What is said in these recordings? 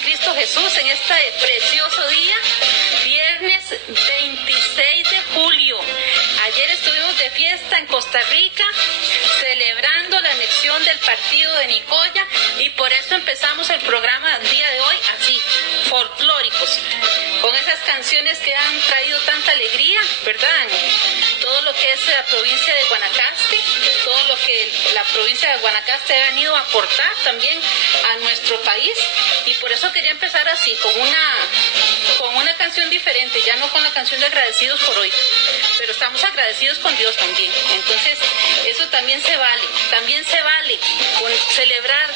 en Cristo Jesús en este precioso día, viernes 26 de julio. Ayer estuvimos de fiesta en Costa Rica, celebrando la anexión del partido de Nicoya, y por eso empezamos el programa el día de hoy así, folclóricos, con esas canciones que han traído tanta alegría, ¿verdad? Todo lo que es la provincia de Guanacaste, todo lo que la provincia de Guanacaste ha venido a aportar también a nuestro país, y por eso quería empezar así, con una canción diferente, ya no con la canción de agradecidos por hoy, pero estamos agradecidos con Dios también. Entonces eso también se vale celebrar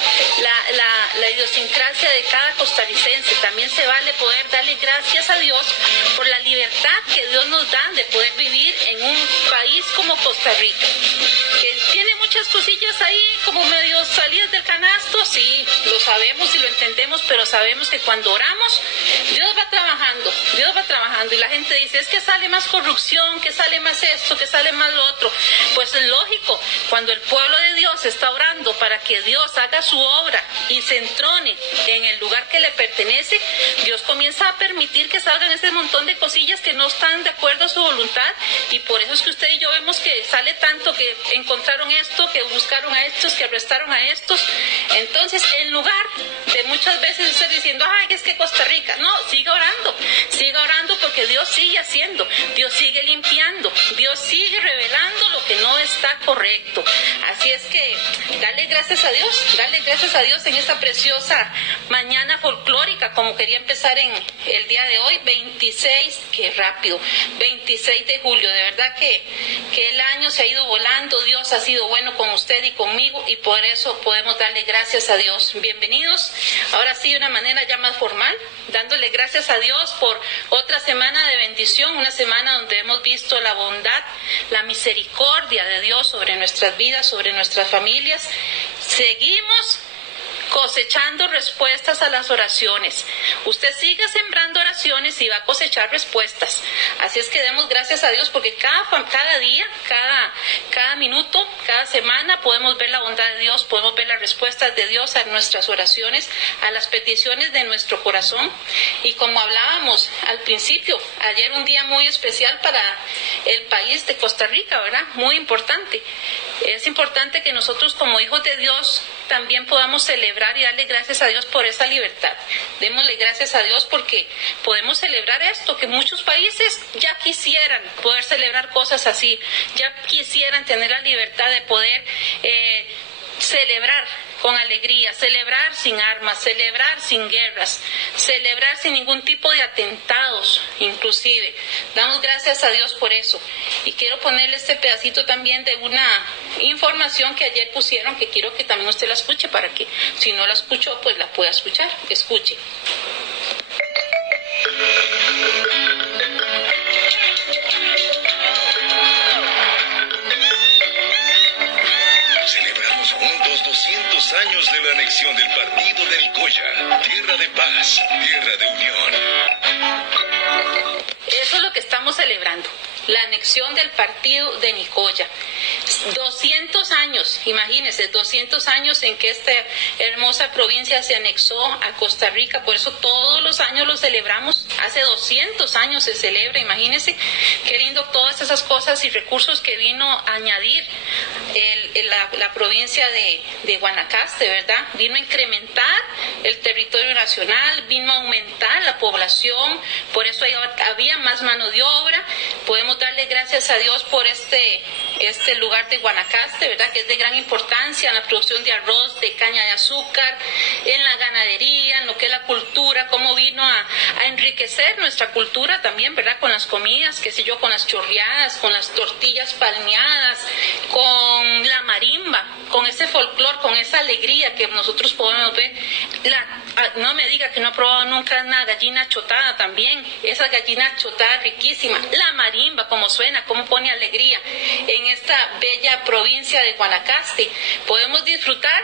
la idiosincrasia de cada costarricense. También se vale poder darle gracias a Dios por la libertad que Dios nos da de poder vivir en un país como Costa Rica, que tiene muchas cosillas ahí como medio salidas del canasto. Sí, lo sabemos y lo entendemos, pero sabemos que cuando oramos, Dios va trabajando, y la gente dice, es que sale más corrupción, que sale más esto, que sale más lo otro. Pues es lógico, cuando el pueblo de Dios está orando para que Dios haga su obra y se entrone en el lugar que le pertenece, Dios comienza a permitir que salgan ese montón de cosillas que no están de acuerdo a su voluntad, y por eso es que usted y yo vemos que sale tanto, que encontraron esto, que buscaron a estos, que arrestaron a estos. Entonces, en lugar de muchas veces usted diciendo, ay, es que Costa Rica, no, siga orando, porque Dios sigue haciendo, Dios sigue limpiando, Dios sigue revelando lo que no está correcto. Así es que dale gracias a Dios en esta preciosa mañana folclórica, como quería empezar en el día de hoy, 26 de julio. De verdad que el año se ha ido volando, Dios ha sido bueno con usted y conmigo, y por eso podemos darle gracias a Dios. Bienvenidos, ahora sí, de una manera ya más formal, dándole gracias a Dios por otra semana de bendición, una semana donde hemos visto la bondad, la misericordia de Dios sobre nuestras vidas, sobre nuestras familias. Seguimos cosechando respuestas a las oraciones. Usted siga sembrando oraciones y va a cosechar respuestas. Así es que demos gracias a Dios, porque cada día, cada minuto, cada semana podemos ver la bondad de Dios, podemos ver las respuestas de Dios a nuestras oraciones, a las peticiones de nuestro corazón. Y como hablábamos al principio, ayer un día muy especial para el país de Costa Rica, ¿verdad? Muy importante. Es importante que nosotros, como hijos de Dios, también podamos celebrar y darle gracias a Dios por esa libertad. Démosle gracias a Dios porque podemos celebrar esto, que muchos países ya quisieran poder celebrar cosas así, ya quisieran tener la libertad de poder celebrar con alegría, celebrar sin armas, celebrar sin guerras, celebrar sin ningún tipo de atentados, inclusive. Damos gracias a Dios por eso. Y quiero ponerle este pedacito también de una información que ayer pusieron, que quiero que también usted la escuche, para que si no la escuchó, pues la pueda escuchar. Escuche. Celebramos juntos 200 años de la anexión del partido de Nicoya, tierra de paz, tierra de unión. Eso es lo que estamos celebrando, la anexión del partido de Nicoya. 200 años, imagínense, 200 años en que esta hermosa provincia se anexó a Costa Rica. Por eso todos los años lo celebramos. Hace 200 años se celebra, imagínense qué lindo, todas esas cosas y recursos que vino a añadir la provincia de Guanacaste, ¿verdad? Vino a incrementar el territorio nacional, vino a aumentar la población, por eso había más mano de obra. Podemos darle gracias a Dios por este lugar de Guanacaste, ¿verdad? Que es de gran importancia en la producción de arroz, de caña de azúcar, en la ganadería, en lo que es la cultura, cómo vino a enriquecer nuestra cultura también, ¿verdad? Con las comidas, qué sé yo, con las chorreadas, con las tortillas palmeadas, con la marimba, con ese folclor, con esa alegría que nosotros podemos ver. No me diga que no ha probado nunca una gallina chotada también, esa gallina chotada riquísima, la marimba, cómo suena, cómo pone alegría en esta bella provincia de Guanacaste. Podemos disfrutar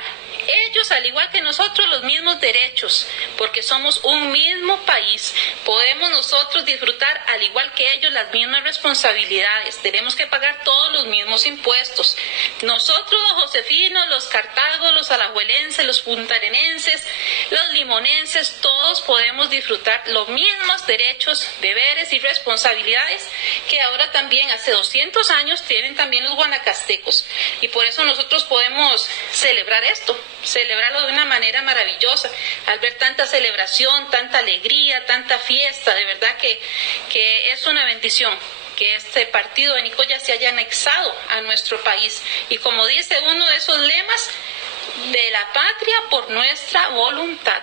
ellos, al igual que nosotros, los mismos derechos, porque somos un mismo país. Podemos nosotros disfrutar, al igual que ellos, las mismas responsabilidades. Tenemos que pagar todos los mismos impuestos. Nosotros, los josefinos, los cartagos, los alajuelenses, los puntarenenses, los limonenses, todos podemos disfrutar los mismos derechos, deberes y responsabilidades que ahora también, hace 200 años, tienen también los guanacastecos. Y por eso nosotros podemos celebrar esto, celebrarlo de una manera maravillosa, al ver tanta celebración, tanta alegría, tanta fiesta. De verdad que es una bendición que este partido de Nicoya se haya anexado a nuestro país. Y como dice uno de esos lemas, de la patria por nuestra voluntad.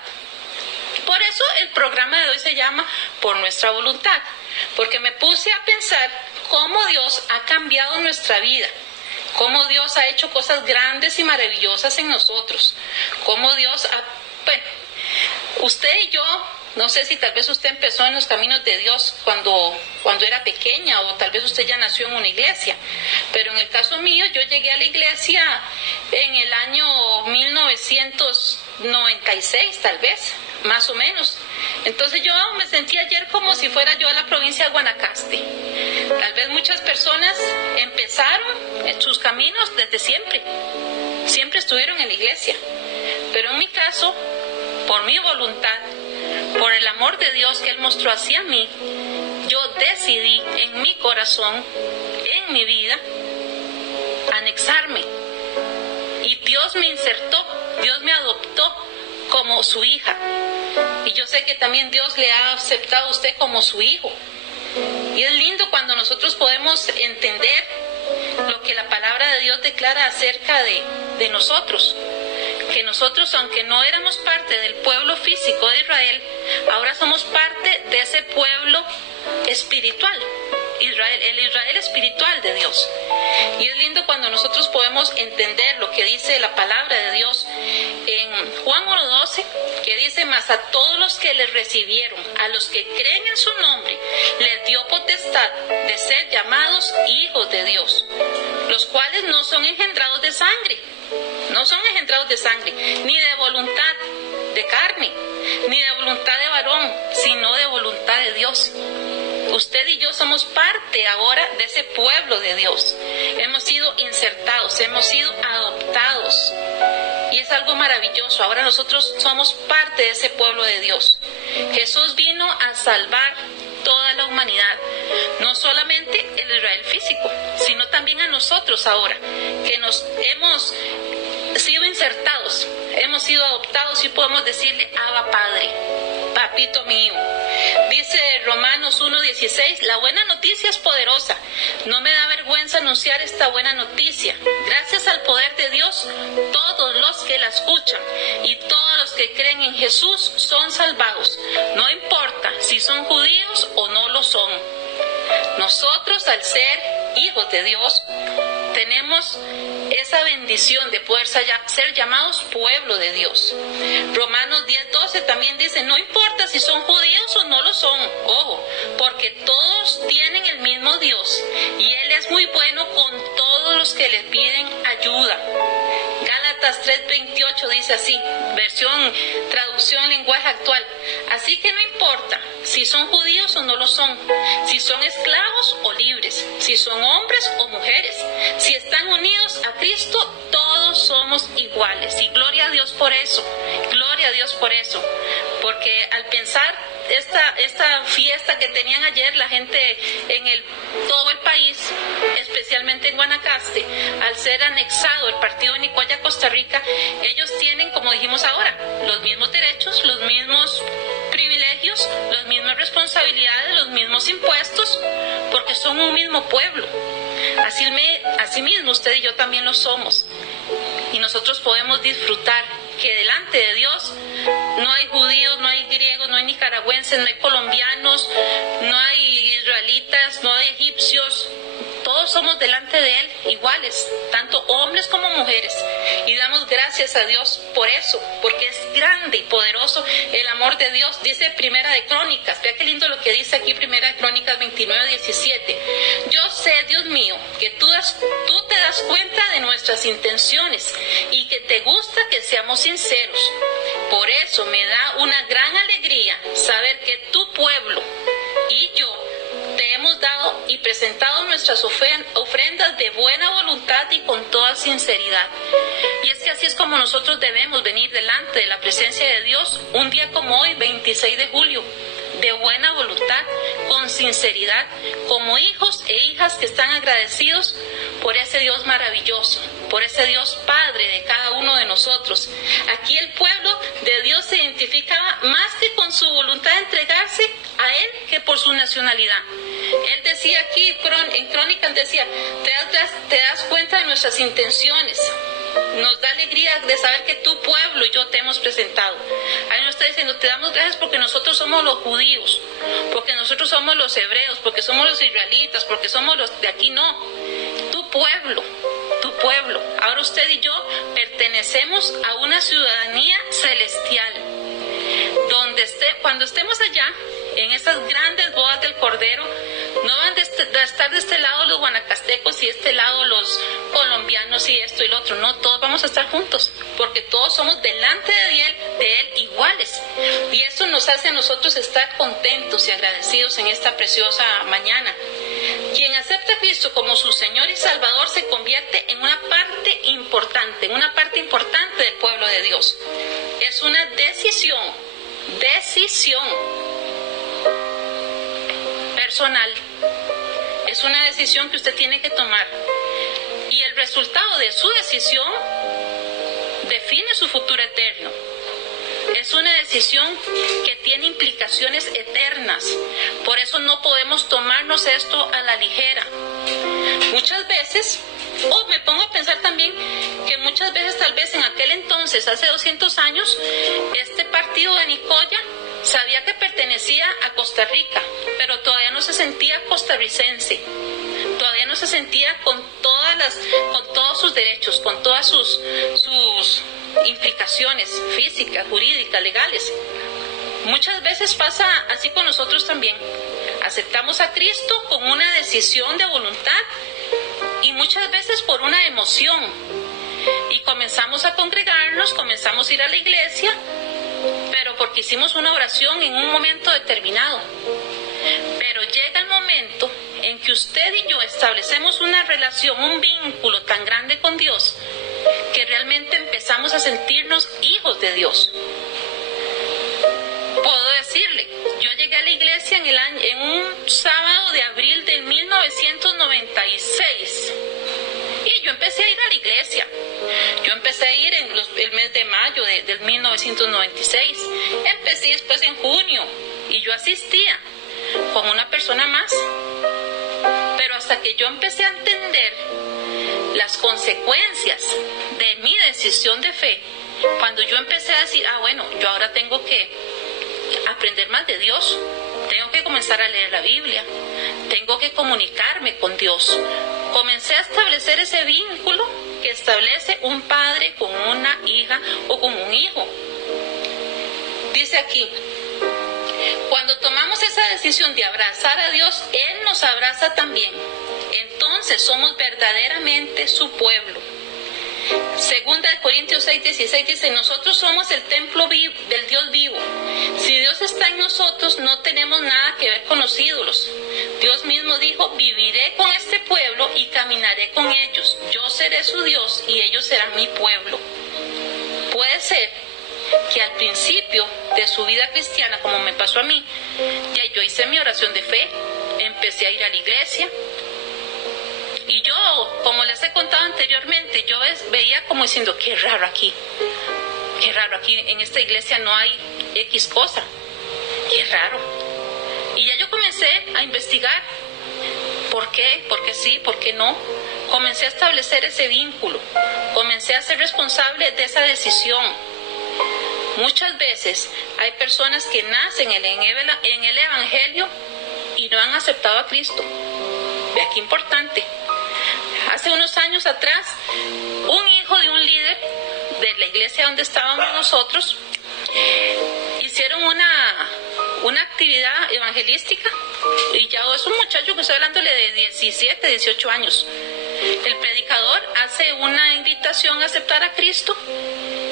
Por eso el programa de hoy se llama Por Nuestra Voluntad, porque me puse a pensar cómo Dios ha cambiado nuestra vida, cómo Dios ha hecho cosas grandes y maravillosas en nosotros, cómo Dios ha... Bueno, usted y yo, no sé si tal vez usted empezó en los caminos de Dios cuando era pequeña, o tal vez usted ya nació en una iglesia, pero en el caso mío, yo llegué a la iglesia en el año 1996, tal vez, más o menos. Entonces yo me sentí ayer como si fuera yo a la provincia de Guanacaste. Tal vez muchas personas empezaron sus caminos desde siempre estuvieron en la iglesia, pero en mi caso, por mi voluntad, por el amor de Dios que Él mostró hacia mí, yo decidí en mi corazón, en mi vida, anexarme. Y Dios me insertó, Dios me adoptó como su hija. Y yo sé que también Dios le ha aceptado a usted como su hijo. Y es lindo cuando nosotros podemos entender lo que la palabra de Dios declara acerca de nosotros. Que nosotros, aunque no éramos parte del pueblo físico de Israel, ahora somos parte de ese pueblo espiritual, el Israel espiritual de Dios. Y es lindo cuando nosotros podemos entender lo que dice la palabra de Dios en Juan 1:12, que dice: mas a todos los que le recibieron, a los que creen en su nombre, les dio potestad de ser llamados hijos de Dios, los cuales no son engendrados de sangre, ni de voluntad de carne, ni de voluntad de varón, sino de voluntad de Dios. Usted y yo somos parte ahora de ese pueblo de Dios. Hemos sido insertados, hemos sido adoptados. Y es algo maravilloso. Ahora nosotros somos parte de ese pueblo de Dios. Jesús vino a salvar toda la humanidad. No solamente el Israel físico, sino también a nosotros ahora, que nos hemos sido insertados, hemos sido adoptados y podemos decirle: Abba Padre, papito mío. Dice Romanos 1:16, la buena noticia es poderosa. No me da vergüenza anunciar esta buena noticia. Gracias al poder de Dios, todos los que la escuchan y todos los que creen en Jesús son salvados. No importa si son judíos o no lo son. Nosotros, al ser hijos de Dios, tenemos esa bendición de poder ser llamados pueblo de Dios. Romanos 10:12 también dice: no importa si son judíos o no lo son, ojo, porque todos tienen el mismo Dios y Él es muy bueno con todos los que le piden ayuda. Gálatas 3:28 dice así, traducción lenguaje actual: así que no importa si son judíos o no lo son, si son esclavos o libres, si son hombres o mujeres, si están unidos a Cristo, todos somos iguales. Y gloria a Dios por eso, porque al pensar esta fiesta que tenían ayer la gente en todo el país, especialmente en Guanacaste, al ser anexado el partido de Nicoya, Costa Rica, ellos tienen, como dijimos ahora, los mismos derechos, los mismos privilegios, las mismas responsabilidades, los mismos impuestos, porque son un mismo pueblo. Asimismo, usted y yo también lo somos. Y nosotros podemos disfrutar que delante de Dios no hay judíos, no hay griegos, no hay nicaragüenses, no hay colombianos, no hay israelitas, no hay egipcios. Todos somos delante de Él iguales, tanto hombres como mujeres. Y damos gracias a Dios por eso, porque es grande y poderoso el amor de Dios. Dice Primera de Crónicas, vea qué lindo lo que dice aquí Primera de Crónicas 29:17. Yo sé, Dios mío, que tú te das cuenta de nuestras nuestras intenciones y que te gusta que seamos sinceros. Por eso me da una gran alegría saber que tu pueblo y yo te hemos dado y presentado nuestras ofrendas de buena voluntad y con toda sinceridad. Y es que así es como nosotros debemos venir delante de la presencia de Dios un día como hoy, 26 de julio, de buena voluntad, con sinceridad, como hijos e hijas que están agradecidos por ese Dios maravilloso, por ese Dios Padre de cada uno de nosotros. Aquí el pueblo de Dios se identificaba más que con su voluntad de entregarse a Él que por su nacionalidad. Él decía aquí en Crónicas, decía, te das cuenta de nuestras intenciones. Nos da alegría de saber que tu pueblo y yo te hemos presentado. Ahí nos está diciendo, te damos gracias porque nosotros somos los judíos, porque nosotros somos los hebreos, porque somos los israelitas, porque somos los de aquí. No, tu pueblo. Ahora usted y yo pertenecemos a una ciudadanía celestial, donde cuando estemos allá, en esas grandes bodas del Cordero, no van a estar de este lado los guanacastecos y de este lado los colombianos y esto y lo otro. No, todos vamos a estar juntos, porque todos somos delante de Él iguales. Y eso nos hace a nosotros estar contentos y agradecidos en esta preciosa mañana. Quien acepta a Cristo como su Señor y Salvador se convierte en una parte importante del pueblo de Dios. Es una decisión personal. Es una decisión que usted tiene que tomar. Y el resultado de su decisión define su futuro eterno. Es una decisión que tiene implicaciones eternas. Por eso no podemos tomarnos esto a la ligera. Muchas veces, me pongo a pensar también que muchas veces, tal vez en aquel entonces, hace 200 años, este partido de Nicoya sabía que pertenecía a Costa Rica, pero todavía no se sentía costarricense. Todavía no se sentía con todos sus derechos, con todas sus implicaciones físicas, jurídicas, legales. Muchas veces pasa así con nosotros también. Aceptamos a Cristo con una decisión de voluntad y muchas veces por una emoción. Y comenzamos a congregarnos, comenzamos a ir a la iglesia, pero porque hicimos una oración en un momento determinado. Pero llega el momento en que usted y yo establecemos una relación, un vínculo tan grande con Dios, que realmente empezamos a sentirnos hijos de Dios. Puedo decirle, yo llegué a la iglesia en un sábado de abril de 1996 y yo empecé a ir a la iglesia. Yo empecé a ir en el mes de mayo del 1996, empecé después en junio y yo asistía con una persona más, pero hasta que yo empecé a entender las consecuencias de mi decisión de fe, cuando yo empecé a decir, bueno, yo ahora tengo que aprender más de Dios, tengo que comenzar a leer la Biblia, tengo que comunicarme con Dios, comencé a establecer ese vínculo que establece un padre con una hija o con un hijo. Dice aquí, cuando tomamos esa decisión de abrazar a Dios, Él nos abraza también. Entonces somos verdaderamente su pueblo. Segunda de Corintios 6:16 dice, nosotros somos el templo del Dios vivo. Si Dios está en nosotros, no tenemos nada que ver con los ídolos. Dios mismo dijo, viviré con este pueblo y caminaré con ellos. Yo seré su Dios y ellos serán mi pueblo. Puede ser que al principio de su vida cristiana, como me pasó a mí, ya yo hice mi oración de fe, empecé a ir a la iglesia. Y yo, como les he contado anteriormente, yo veía como diciendo, qué raro aquí en esta iglesia no hay X cosa, qué raro. Y ya yo comencé a investigar, ¿por qué? ¿Por qué sí? ¿Por qué no? Comencé a establecer ese vínculo, comencé a ser responsable de esa decisión. Muchas veces hay personas que nacen en el Evangelio y no han aceptado a Cristo. Vea qué importante. Hace unos años atrás, un hijo de un líder de la iglesia donde estábamos nosotros, hicieron una actividad evangelística y ya es un muchacho que estoy hablándole de 17, 18 años. el predicador hace una invitación a aceptar a Cristo.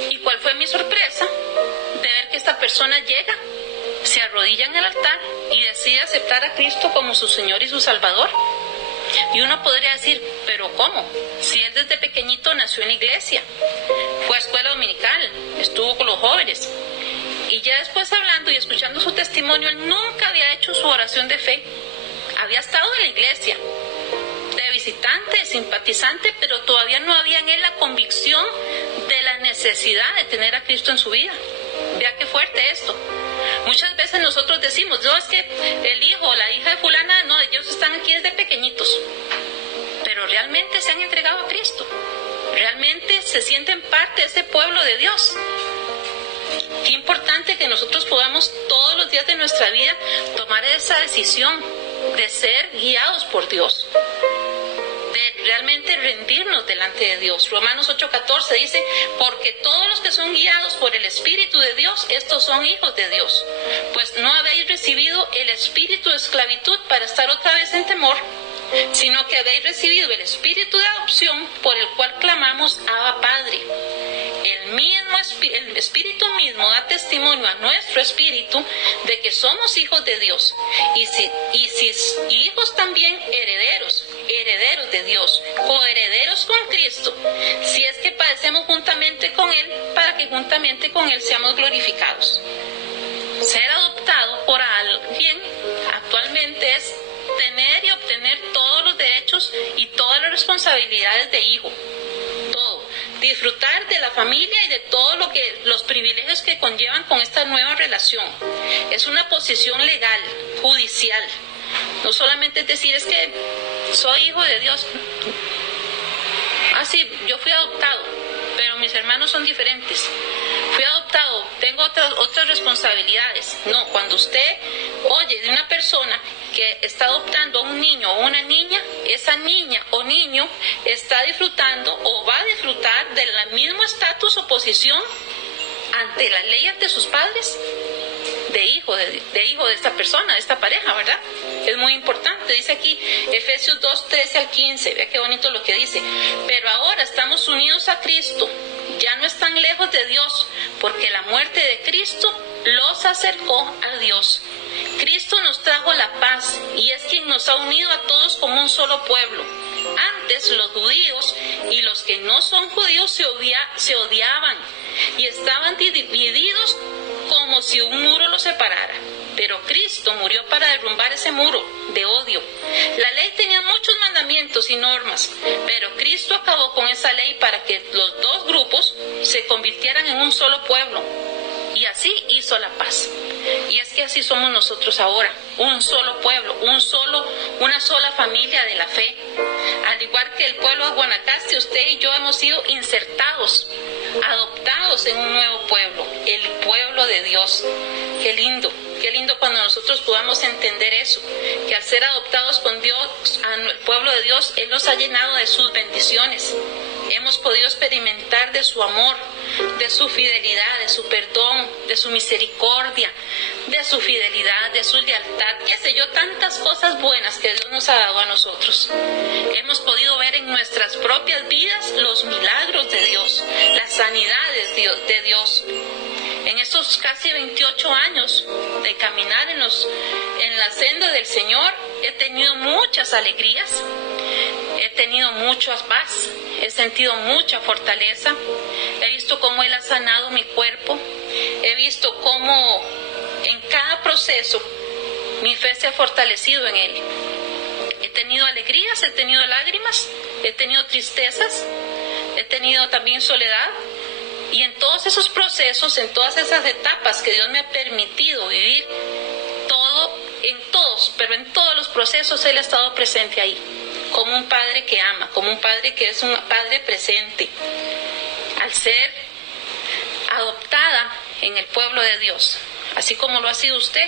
¿Y cuál fue mi sorpresa? De ver que esta persona llega, se arrodilla en el altar y decide aceptar a Cristo como su Señor y su Salvador. Y uno podría decir, ¿pero cómo? Si él desde pequeñito nació en la iglesia, fue a escuela dominical, estuvo con los jóvenes. Y ya después hablando y escuchando su testimonio, él nunca había hecho su oración de fe. Había estado en la iglesia, de visitante, de simpatizante, pero todavía no había en él la convicción de la necesidad de tener a Cristo en su vida. Vea qué fuerte esto. Muchas veces nosotros decimos, no, es que el hijo o la hija de fulana, no, ellos están aquí desde pequeñitos. Pero realmente se han entregado a Cristo. Realmente se sienten parte de ese pueblo de Dios. Qué importante que nosotros podamos todos los días de nuestra vida tomar esa decisión de ser guiados por Dios, de realmente rendirnos delante de Dios. Romanos 8:14 dice, porque todos los que son guiados por el Espíritu de Dios, estos son hijos de Dios. Pues no habéis recibido el espíritu de esclavitud para estar otra vez en temor, sino que habéis recibido el espíritu de adopción por el cual clamamos, Abba Padre. El Espíritu mismo da testimonio a nuestro espíritu de que somos hijos de Dios. Y si hijos también herederos de Dios, coherederos con Cristo, si es que padecemos juntamente con Él, para que juntamente con Él seamos glorificados. Ser adoptado por alguien actualmente es tener y obtener todos los derechos y todas las responsabilidades de hijo. Todo. Disfrutar de la familia y de todos los privilegios que conllevan con esta nueva relación. Es una posición legal, judicial. No solamente es decir, es que soy hijo de Dios. Sí, yo fui adoptado, pero mis hermanos son diferentes. Fui adoptado, tengo otras responsabilidades. No, cuando usted oye de una persona que está adoptando a un niño o una niña, esa niña o niño está disfrutando o va a disfrutar del mismo estatus o posición ante las leyes de sus padres, de hijo de esta persona, de esta pareja, ¿verdad? Es muy importante. Dice aquí Efesios 2:13 al 15, vea qué bonito lo que dice. Pero ahora estamos unidos a Cristo, ya no están lejos de Dios, porque la muerte de Cristo los acercó a Dios. Cristo nos trajo la paz y es quien nos ha unido a todos como un solo pueblo. Antes los judíos y los que no son judíos se odiaban y estaban divididos como si un muro los separara. Pero Cristo murió para derrumbar ese muro de odio. La ley tenía muchos mandamientos y normas, pero Cristo acabó con esa ley para que los dos grupos se convirtieran en un solo pueblo. Y así hizo la paz. Y es que así somos nosotros ahora, un solo pueblo, una sola familia de la fe. Al igual que el pueblo de Guanacaste, usted y yo hemos sido insertados, adoptados en un nuevo pueblo, el pueblo de Dios. Qué lindo cuando nosotros podamos entender eso, que al ser adoptados con Dios, al pueblo de Dios, Él nos ha llenado de sus bendiciones. Hemos podido experimentar de su amor, de su fidelidad, de su perdón, de su misericordia, de su fidelidad, de su lealtad, qué sé yo, tantas cosas buenas que Dios nos ha dado a nosotros. Hemos podido ver en nuestras propias vidas los milagros de Dios, las sanidades de Dios. En estos casi 28 años de caminar en la senda del Señor, he tenido muchas alegrías, he tenido mucha paz, he sentido mucha fortaleza, he visto cómo Él ha sanado mi cuerpo, he visto cómo en cada proceso mi fe se ha fortalecido en Él. He tenido alegrías, he tenido lágrimas, he tenido tristezas, he tenido también soledad. Y en todos esos procesos, en todas esas etapas que Dios me ha permitido vivir, pero en todos los procesos Él ha estado presente ahí, como un padre que ama, como un padre que es un padre presente. Al ser adoptada en el pueblo de Dios, así como lo ha sido usted,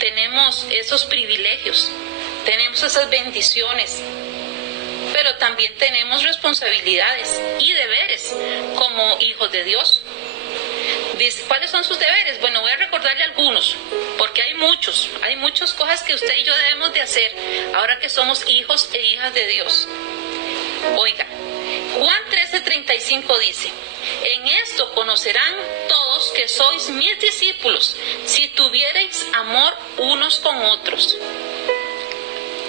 tenemos esos privilegios, tenemos esas bendiciones, pero también tenemos responsabilidades y deberes como hijos de Dios. ¿Cuáles son sus deberes? Bueno, voy a recordarle algunos, porque hay muchas cosas que usted y yo debemos de hacer ahora que somos hijos e hijas de Dios. Oiga, Juan 13:35 dice: en esto conocerán todos que sois mis discípulos, si tuviereis amor unos con otros.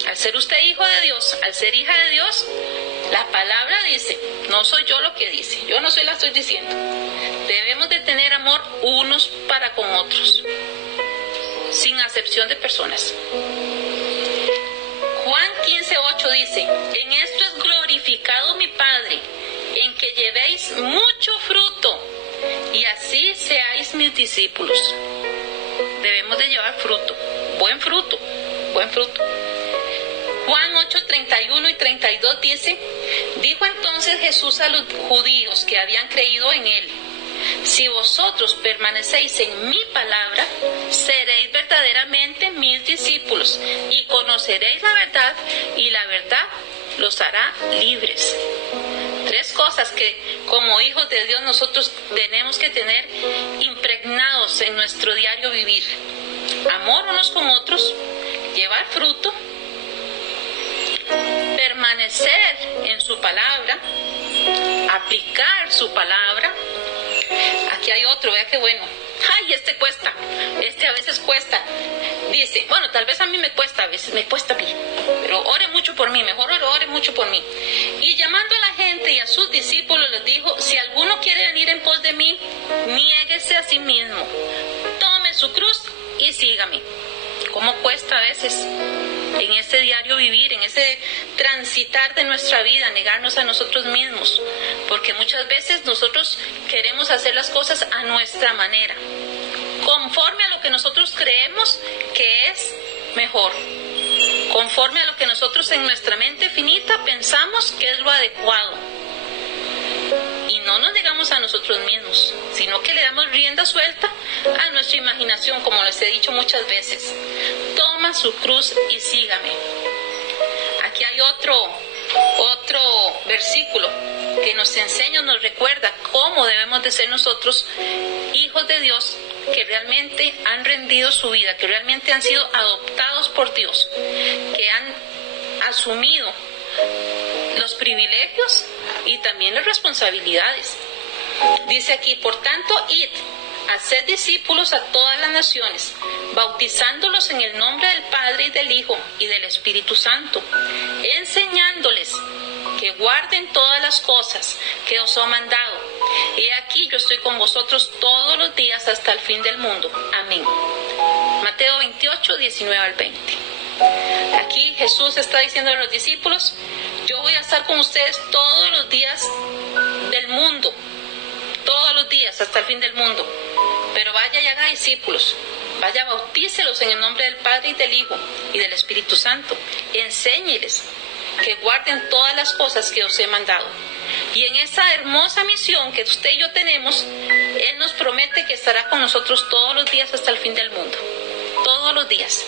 Al ser usted hijo de Dios, al ser hija de Dios, la palabra dice, no soy yo lo que dice, yo no soy la estoy diciendo. Debemos de tener amor unos para con otros, sin acepción de personas. Juan 15:8 dice: en esto es glorificado mi Padre, en que llevéis mucho fruto, y así seáis mis discípulos. Debemos de llevar fruto, buen fruto, buen fruto. Juan 8:31 y 32 dice: dijo entonces Jesús a los judíos que habían creído en él: si vosotros permanecéis en mi palabra, seréis verdaderamente mis discípulos, y conoceréis la verdad, y la verdad los hará libres. Tres cosas que como hijos de Dios nosotros tenemos que tener impregnados en nuestro diario vivir: amor unos con otros, llevar fruto, permanecer en su palabra, aplicar su palabra. Aquí hay otro, vea qué bueno. Ay, este cuesta, este a veces cuesta. Dice, bueno, tal vez a mí me cuesta, a veces me cuesta a mí, pero ore mucho por mí, mejor ore mucho por mí. Y llamando a la gente y a sus discípulos les dijo: si alguno quiere venir en pos de mí, niéguese a sí mismo, tome su cruz y sígame. ¿Cómo cuesta a veces en ese diario vivir, en ese transitar de nuestra vida, negarnos a nosotros mismos? Porque muchas veces nosotros queremos hacer las cosas a nuestra manera, conforme a lo que nosotros creemos que es mejor, conforme a lo que nosotros en nuestra mente finita pensamos que es lo adecuado. Y no nos negamos a nosotros mismos, sino que le damos rienda suelta a nuestra imaginación, como les he dicho muchas veces. Toma su cruz y sígame. Aquí hay otro versículo que nos enseña, nos recuerda cómo debemos de ser nosotros hijos de Dios, que realmente han rendido su vida, que realmente han sido adoptados por Dios, que han asumido los privilegios y también las responsabilidades. Dice aquí: por tanto, id, haced discípulos a todas las naciones, bautizándolos en el nombre del Padre y del Hijo y del Espíritu Santo, enseñándoles que guarden todas las cosas que os he mandado. Y aquí yo estoy con vosotros todos los días hasta el fin del mundo. Amén. Mateo 28, 19 al 20. Aquí Jesús está diciendo a los discípulos: yo voy a estar con ustedes todos los días del mundo, todos los días hasta el fin del mundo. Pero vaya y haga discípulos, vaya, bautícelos en el nombre del Padre y del Hijo y del Espíritu Santo. Enséñeles que guarden todas las cosas que os he mandado. Y en esa hermosa misión que usted y yo tenemos, Él nos promete que estará con nosotros todos los días hasta el fin del mundo. Todos los días,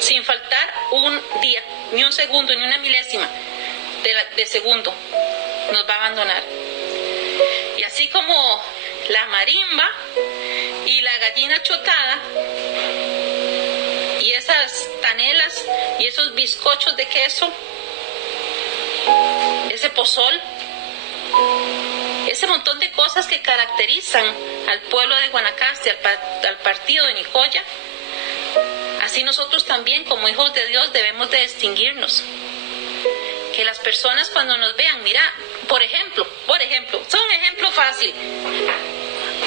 sin faltar un día, ni un segundo, ni una milésima de segundo nos va a abandonar. Y así como la marimba y la gallina chotada y esas tanelas y esos bizcochos de queso, ese pozol, ese montón de cosas que caracterizan al pueblo de Guanacaste, al partido de Nicoya, así nosotros también como hijos de Dios debemos de distinguirnos. Que las personas cuando nos vean, mira, por ejemplo, son un ejemplo fácil.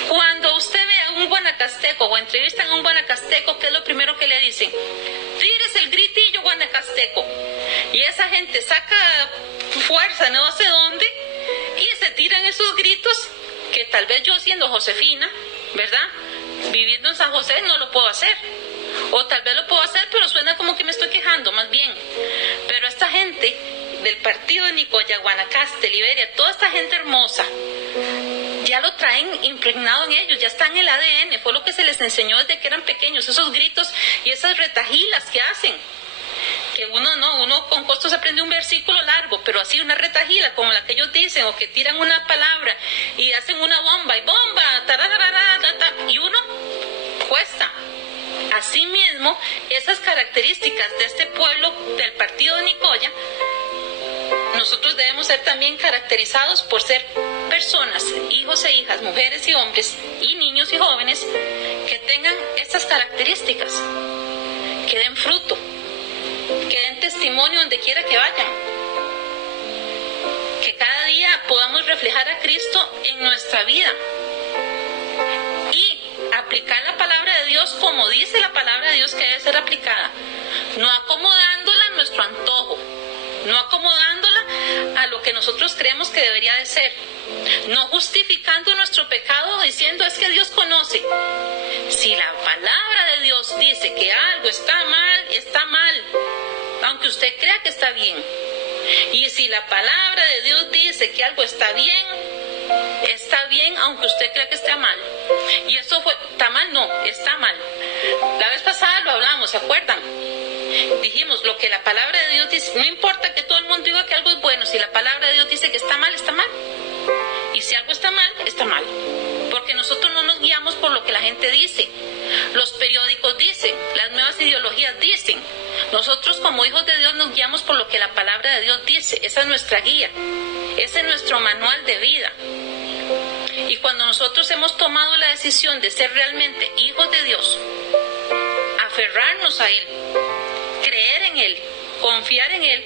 Cuando usted ve a un guanacasteco o entrevistan a un guanacasteco, ¿qué es lo primero que le dicen? Tírese el gritillo guanacasteco. Y esa gente saca fuerza no sé dónde y se tiran esos gritos que tal vez yo siendo Josefina, ¿verdad? Viviendo en San José no lo puedo hacer. O tal vez lo puedo hacer, pero suena como que me estoy quejando, más bien. Pero esta gente del partido de Nicoya, Guanacaste, Liberia, toda esta gente hermosa, ya lo traen impregnado en ellos, ya está en el ADN, fue lo que se les enseñó desde que eran pequeños, esos gritos y esas retajilas que hacen. Que uno con costo se aprende un versículo largo, pero así una retajila como la que ellos dicen, o que tiran una palabra y hacen una bomba, y bomba, y uno cuesta. Asimismo, esas características de este pueblo del partido de Nicoya nosotros debemos ser también caracterizados por ser personas, hijos e hijas, mujeres y hombres, y niños y jóvenes, que tengan estas características, que den fruto, que den testimonio donde quiera que vayan, que cada día podamos reflejar a Cristo en nuestra vida y aplicar la palabra de Dios como dice la palabra de Dios que debe ser aplicada, no acomodándola a nuestro antojo, no acomodándola a lo que nosotros creemos que debería de ser, no justificando nuestro pecado diciendo es que Dios conoce. Si la palabra de Dios dice que algo está mal, aunque usted crea que está bien. Y si la palabra de Dios dice que algo está bien aunque usted crea que está mal. Y eso ¿está mal? No, está mal. La vez pasada lo hablamos, ¿se acuerdan? Dijimos, lo que la palabra de Dios dice, no importa que todo el mundo diga que algo es bueno, si la palabra de Dios dice que está mal, está mal. Y si algo está mal, está mal. Porque nosotros no nos guiamos por lo que la gente dice. Los periódicos dicen, las nuevas ideologías dicen. Nosotros como hijos de Dios nos guiamos por lo que la palabra de Dios dice. Esa es nuestra guía. Ese es nuestro manual de vida. Y cuando nosotros hemos tomado la decisión de ser realmente hijos de Dios, aferrarnos a Él, creer en Él, confiar en Él,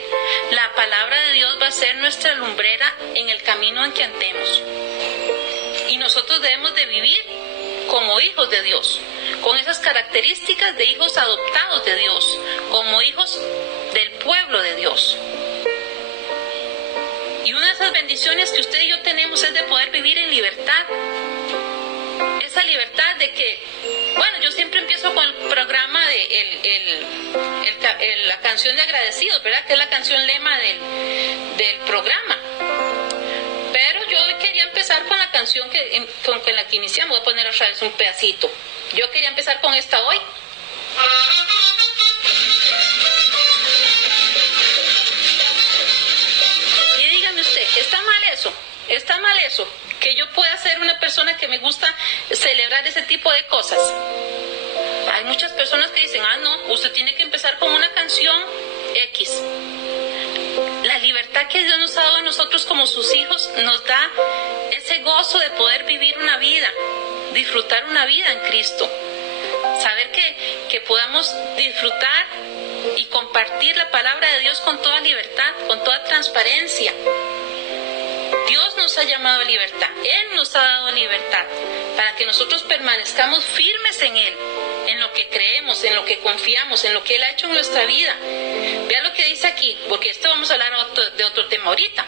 la palabra de Dios va a ser nuestra lumbrera en el camino en que andemos. Y nosotros debemos de vivir como hijos de Dios, con esas características de hijos adoptados de Dios, como hijos del pueblo de Dios. Y una de esas bendiciones que usted y yo tenemos es de poder vivir en libertad. Esa libertad de que, bueno, yo siempre empiezo con el programa de la canción de agradecidos, ¿verdad? Que es la canción lema del programa. Pero yo hoy quería empezar con la canción con la que iniciamos. Voy a poner otra vez un pedacito. Yo quería empezar con esta hoy. Y dígame usted, ¿está mal eso? ¿Está mal eso? Que yo pueda ser una persona que me gusta celebrar ese tipo de cosas. Hay muchas personas que dicen, no, usted tiene que empezar con una canción X. La libertad que Dios nos ha dado a nosotros como sus hijos nos da ese gozo de poder vivir una vida, disfrutar una vida en Cristo. Saber que podamos disfrutar y compartir la palabra de Dios con toda libertad, con toda transparencia. Dios nos ha llamado a libertad, Él nos ha dado libertad para que nosotros permanezcamos firmes en Él, en lo que creemos, en lo que confiamos, en lo que Él ha hecho en nuestra vida. Vea lo que dice aquí, porque esto vamos a hablar de otro tema ahorita.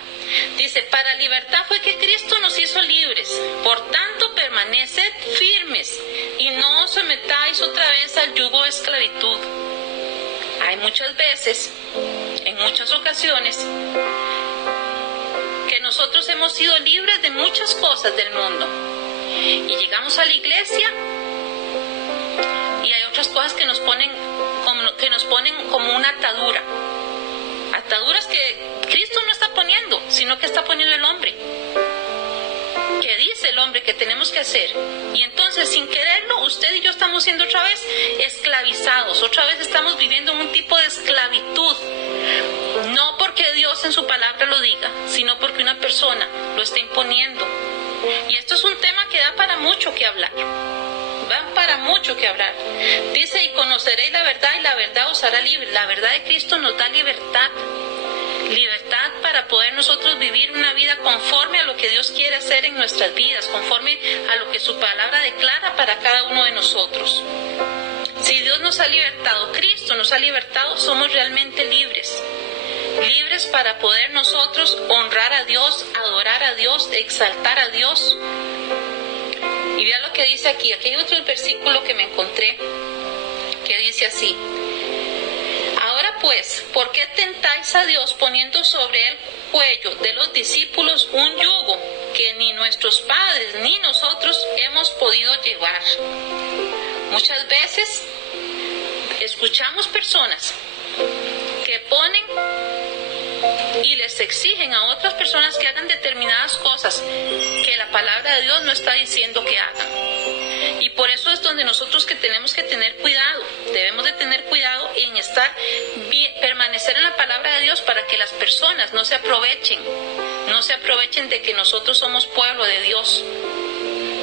Dice, para libertad fue que Cristo nos hizo libres, por tanto permaneced firmes y no os sometáis otra vez al yugo de esclavitud. Hay muchas veces, en muchas ocasiones, que nosotros hemos sido libres de muchas cosas del mundo y llegamos a la iglesia y hay otras cosas que nos ponen como una atadura, ataduras que Cristo no está poniendo, sino que está poniendo el hombre, que dice el hombre que tenemos que hacer. Y entonces, sin quererlo, usted y yo estamos siendo otra vez esclavizados, otra vez estamos viviendo un tipo de esclavitud, no porque Dios en su palabra lo diga, sino porque una persona lo está imponiendo. Y esto es un tema que da para mucho que hablar. Va para mucho que hablar. Dice, y conoceréis la verdad y la verdad os hará libre. La verdad de Cristo nos da libertad. Libertad para poder nosotros vivir una vida conforme a lo que Dios quiere hacer en nuestras vidas, conforme a lo que su palabra declara para cada uno de nosotros. Si Dios nos ha libertado, Cristo nos ha libertado, somos realmente libres. Libres para poder nosotros honrar a Dios, adorar a Dios, exaltar a Dios. Y vea lo que dice aquí. Aquí hay otro versículo que me encontré que dice así: ahora pues, ¿por qué tentáis a Dios poniendo sobre el cuello de los discípulos un yugo que ni nuestros padres ni nosotros hemos podido llevar? Muchas veces escuchamos personas que ponen y les exigen a otras personas que hagan determinadas cosas que la palabra de Dios no está diciendo que hagan. Y por eso es donde nosotros que tenemos que tener cuidado, debemos de tener cuidado en estar bien, permanecer en la palabra de Dios para que las personas no se aprovechen de que nosotros somos pueblo de Dios.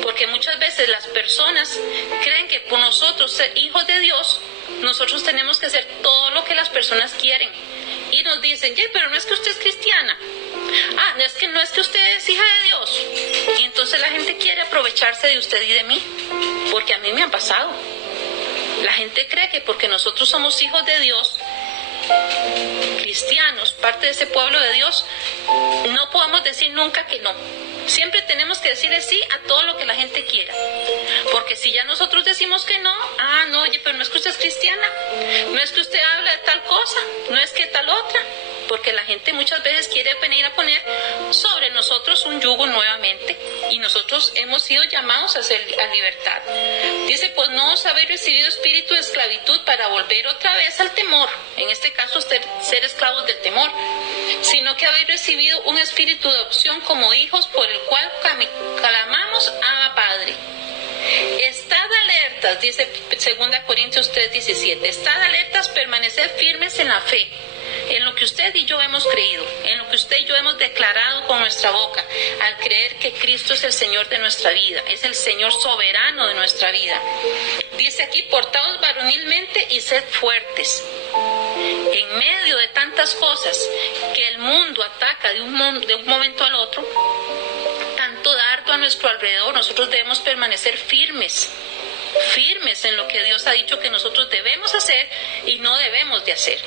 Porque muchas veces las personas creen que por nosotros ser hijos de Dios, nosotros tenemos que hacer todo lo que las personas quieren. Y nos dicen, pero no es que usted es cristiana. No es que usted es hija de Dios. Y entonces la gente quiere aprovecharse de usted y de mí. Porque a mí me han pasado. La gente cree que porque nosotros somos hijos de Dios, cristianos, parte de ese pueblo de Dios, no podemos decir nunca que no. Siempre tenemos que decirle sí a todo lo que la gente quiera. Porque si ya nosotros decimos que no, pero no es que usted es cristiana, no es que usted habla de tal cosa, no es que tal otra. Porque la gente muchas veces quiere venir a poner sobre nosotros un yugo nuevamente. Y nosotros hemos sido llamados a libertad. Dice, pues no os habéis recibido espíritu de esclavitud para volver otra vez al temor. En este caso, ser esclavos del temor. Sino que habéis recibido un espíritu de adopción como hijos, por el cual clamamos Abba Padre. Estad alertas, dice 2 Corintios 3:17. Estad alertas, permaneced firmes en la fe, en lo que usted y yo hemos creído, en lo que usted y yo hemos declarado con nuestra boca, al creer que Cristo es el Señor de nuestra vida, es el Señor soberano de nuestra vida. Dice aquí, portaos varonilmente y sed fuertes. En medio de tantas cosas que el mundo ataca de un momento al otro, tanto dardo a nuestro alrededor, nosotros debemos permanecer firmes en lo que Dios ha dicho que nosotros debemos hacer y no debemos de hacer.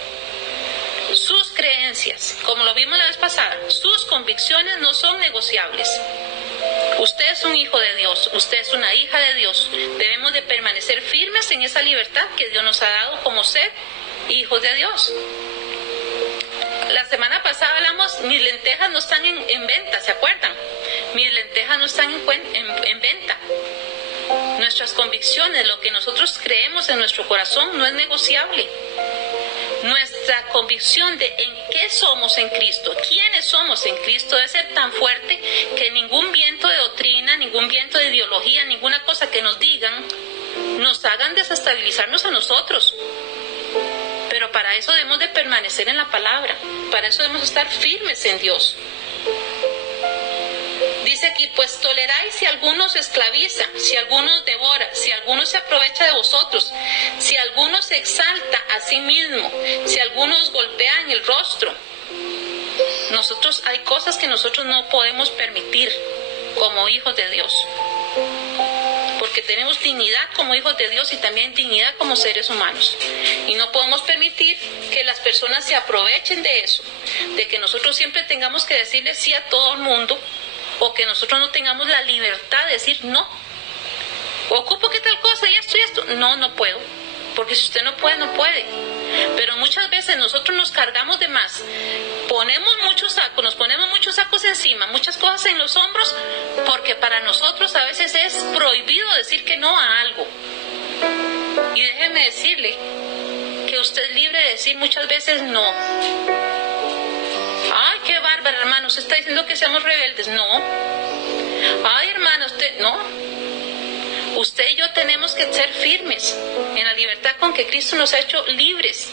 Sus creencias, como lo vimos la vez pasada, sus convicciones no son negociables. Usted es un hijo de Dios, usted es una hija de Dios. Debemos de permanecer firmes en esa libertad que Dios nos ha dado como ser hijos de Dios. La semana pasada hablamos, mis lentejas no están en venta, ¿se acuerdan? Mis lentejas no están en venta. Nuestras convicciones, lo que nosotros creemos en nuestro corazón no es negociable. Nuestra convicción de en qué somos en Cristo, quiénes somos en Cristo, debe ser tan fuerte que ningún viento de doctrina, ningún viento de ideología, ninguna cosa que nos digan, nos hagan desestabilizarnos a nosotros. Pero para eso debemos de permanecer en la palabra, para eso debemos estar firmes en Dios. Dice aquí, pues toleráis si alguno os esclaviza, si alguno os devora, si alguno se aprovecha de vosotros, si alguno se exalta a sí mismo, si alguno os golpea en el rostro. Hay cosas que nosotros no podemos permitir como hijos de Dios. Porque tenemos dignidad como hijos de Dios y también dignidad como seres humanos. Y no podemos permitir que las personas se aprovechen de eso, de que nosotros siempre tengamos que decirle sí a todo el mundo, o que nosotros no tengamos la libertad de decir no. Ocupo que tal cosa y esto. No puedo. Porque si usted no puede, no puede. Pero muchas veces nosotros nos cargamos de más. Nos ponemos muchos sacos encima, muchas cosas en los hombros, porque para nosotros a veces es prohibido decir que no a algo. Y déjeme decirle que usted es libre de decir muchas veces no. Ay, qué bárbara, hermano, usted está diciendo que seamos rebeldes. No. Ay, hermana, usted, no. Usted y yo tenemos que ser firmes en la libertad con que Cristo nos ha hecho libres.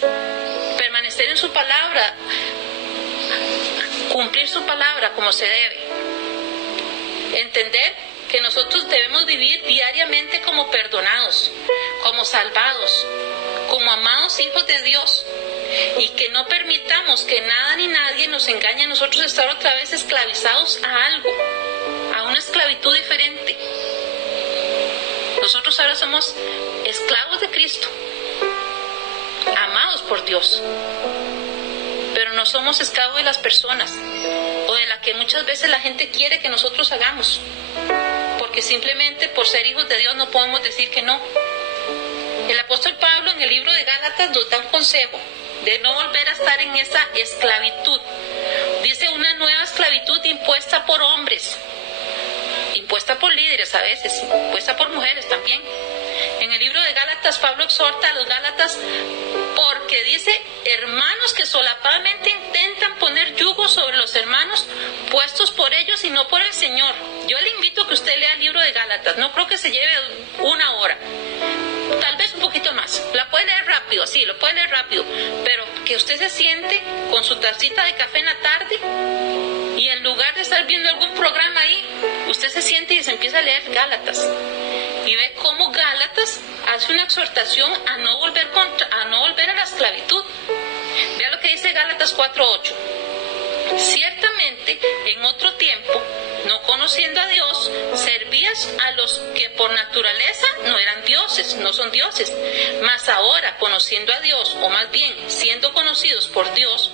Permanecer en su palabra, cumplir su palabra como se debe. Entender que nosotros debemos vivir diariamente como perdonados, como salvados, como amados hijos de Dios. Y que no permitamos que nada ni nadie nos engañe a nosotros estar otra vez esclavizados a algo, a una esclavitud diferente. Nosotros ahora somos esclavos de Cristo, amados por Dios, pero no somos esclavos de las personas o de la que muchas veces la gente quiere que nosotros hagamos, porque simplemente por ser hijos de Dios no podemos decir que no. El apóstol Pablo en el libro de Gálatas nos da un consejo de no volver a estar en esa esclavitud. Dice, una nueva esclavitud impuesta por hombres, impuesta por líderes a veces, impuesta por mujeres también. En el libro de Gálatas, Pablo exhorta a los Gálatas porque dice, hermanos que solapadamente intentan poner yugo sobre los hermanos puestos por ellos y no por el Señor. Yo le invito a que usted lea el libro de Gálatas, no creo que se lleve 1 hora, tal vez un poquito más. La puede leer rápido, sí, lo puede leer rápido, pero que usted se siente con su tacita de café en la tarde y en lugar de estar viendo algún programa ahí, usted se siente y se empieza a leer Gálatas y ve cómo Gálatas hace una exhortación a no volver a la esclavitud. Vea lo que dice Gálatas 4:8. Ciertamente, en otro tiempo, no conociendo a Dios, servías a los que por naturaleza no eran dioses, no son dioses. Mas ahora, conociendo a Dios, o más bien, siendo conocidos por Dios,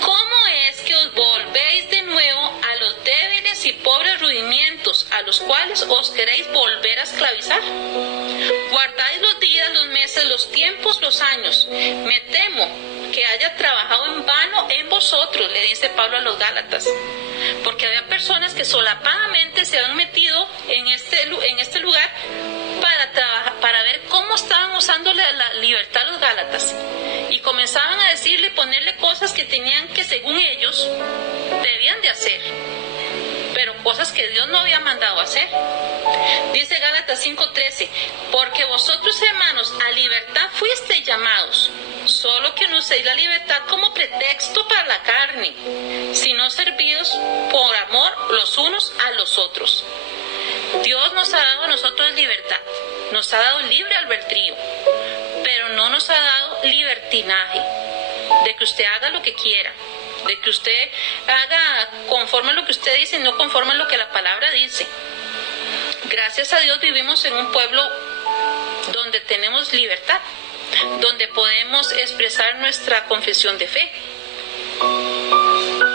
¿cómo es que os volvéis de nuevo a los débiles y pobres rudimientos a los cuales os queréis volver a esclavizar? Guardáis los días, los meses, los tiempos, los años. Me temo que haya trabajado en vano en vosotros, le dice Pablo a los Gálatas, porque había personas que solapadamente se habían metido en este lugar para ver cómo estaban usando la libertad a los Gálatas, y comenzaban a decirle y ponerle cosas que tenían que, según ellos, debían de hacer, pero cosas que Dios no había mandado hacer. Dice Gálatas 5:13, porque vosotros, hermanos, a libertad fuisteis llamados, solo que no uséis la libertad como pretexto para la carne, sino servidos por amor los unos a los otros. Dios nos ha dado a nosotros libertad, nos ha dado libre albedrío, pero no nos ha dado libertinaje, de que usted haga lo que quiera, de que usted haga conforme a lo que usted dice y no conforme a lo que la palabra dice. Gracias a Dios vivimos en un pueblo donde tenemos libertad, donde podemos expresar nuestra confesión de fe,